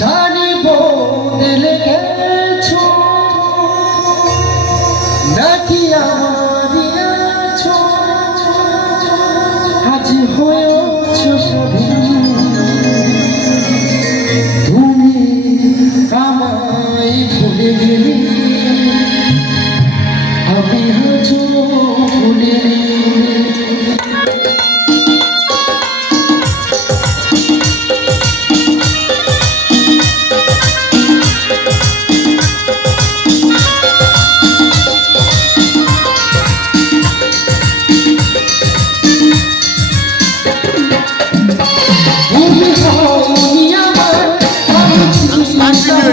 সারা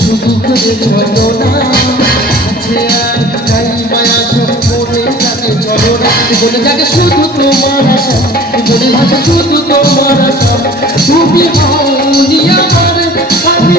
শুধু করে চলো না আছে আর তাই মায়া সব মনে যাকে চলো না বলে যাকে শুধু তোমার আশা বলে ভাষা শুধু তোমার আশা তুমি হওনি আমার আমি